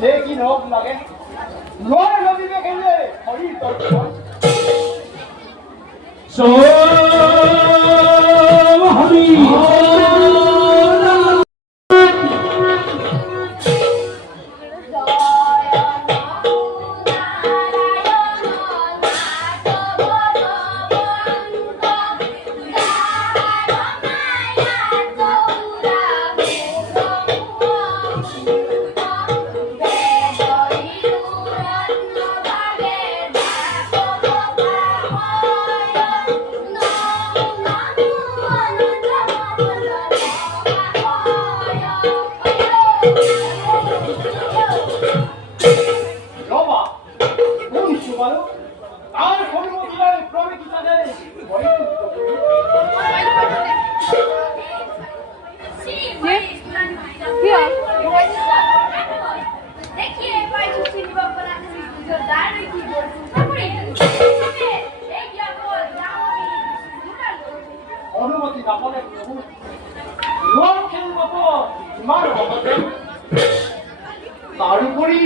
लेकिन होप लगे लोहे नदी में खेले हरी तो सो हरी অনুমতি না বলে লোক খেলে মতো মার হবে তার উপরই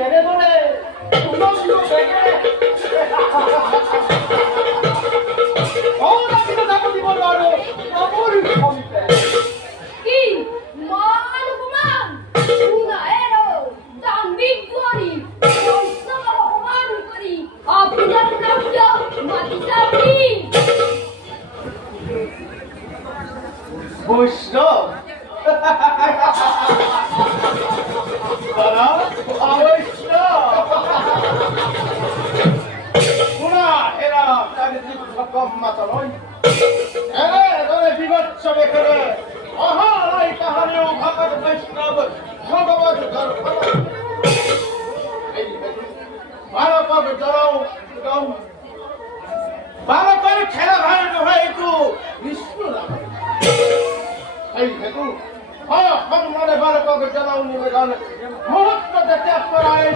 এরে বলে উন্নতিও দেখে ওরা কিন্তু দাম দিব পারো অমর কমিতে কি মান হুমান উনা এরো দাম বিগরি সব হুমান করি আপনার নামটা মাটি যাবি বৈষ্ণব তারা অবৈষ্ণব পুরা এরা চারিদিক সকম মাতা নয় এরে ধরে বিভৎস বেখরে অহারাই কাহানিও ভগত বৈষ্ণব ভগবত দর্পণ এই ভারতক জড়াও গাও ভারতের খেলা ভাই নহয় একটু বিষ্ণু নাম এই হেতু সম্মানে ভারতক জড়াও নিবেদন মুহূর্ত দেখতে আপনারা এই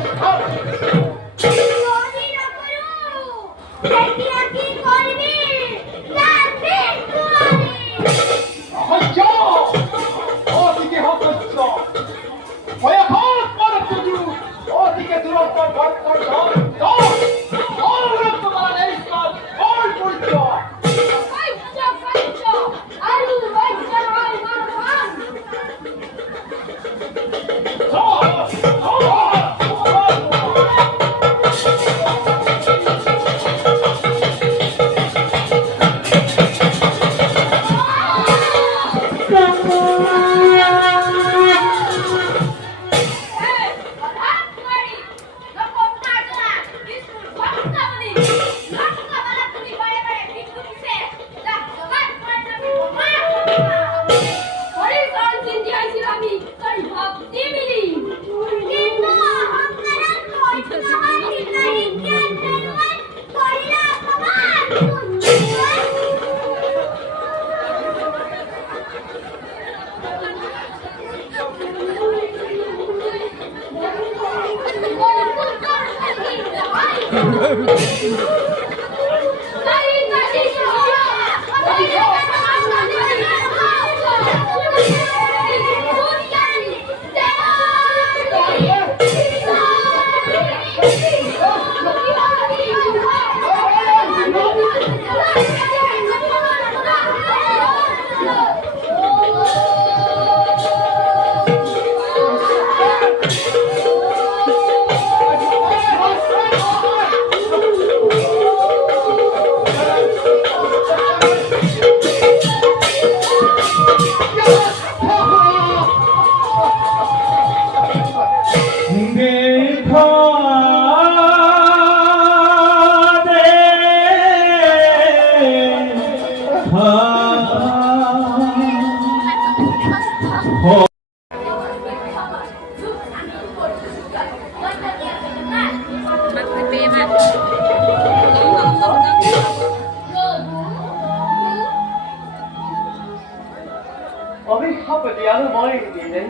어비커브디아는 머리인데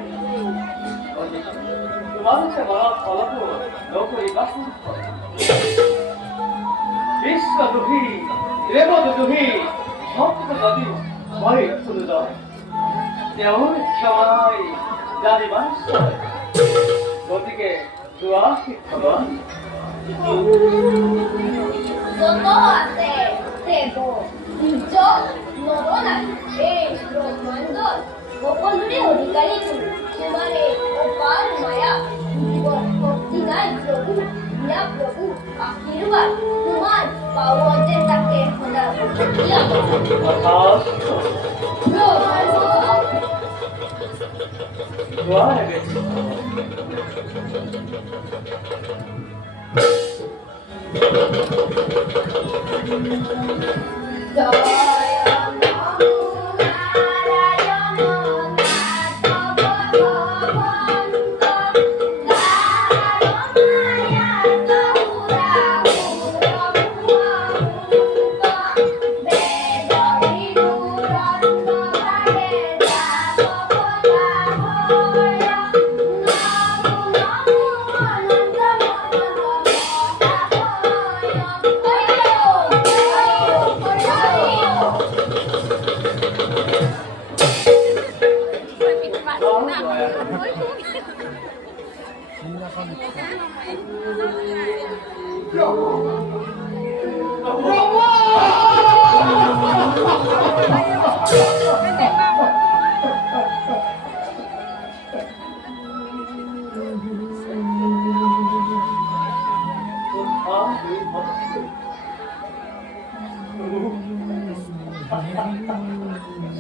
그만한테 뭐라 걸어도 너고 이봤어 비스가 두히 레버도 두히 혀부터 너비 머리 푸르다 내오늘 켜마이 나리 맛있어 থেকে দোয়া শিক্ষা যত আছে দেব নিজ নরনারী এই ব্রহ্মাণ্ডর সকলরে অধিকারী তুমি তোমারে অপার মায়া জীবন ভক্তি নাই প্রভু ইয়া প্রভু আশীর্বাদ তোমার পাওয়াতে তাকে খোদা ইয়া দোয়া হবে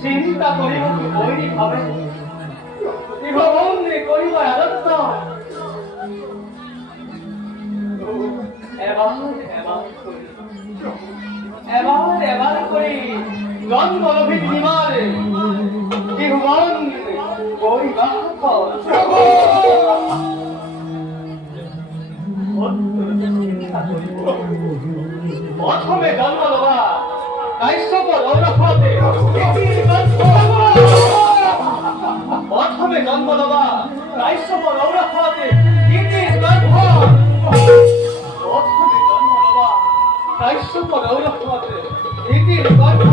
চিন্তা করিব বৈরি ভাবে ভগবানে করিব আদত্ত এবার করি গন্ধরভি নিমারে কি ভগবান করিবা প্রথমে জন্ম দেবা কাশ্যপ রৌরফতে প্রথমে জন্ম দেবা কাশ্যপ রৌরফতে প্রথমে জন্ম দেবা কাশ্যপ রৌরফতে দ্বিতীয় গর্ভ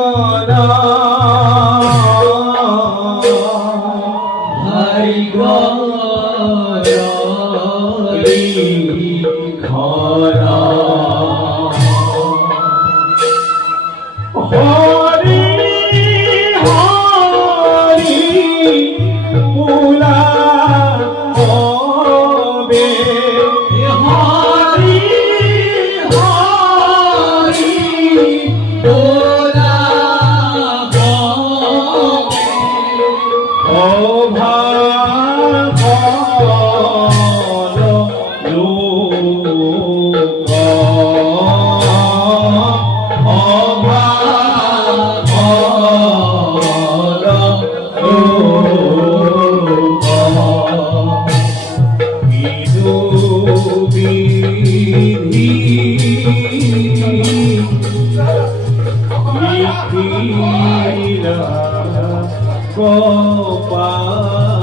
Radhika Gopa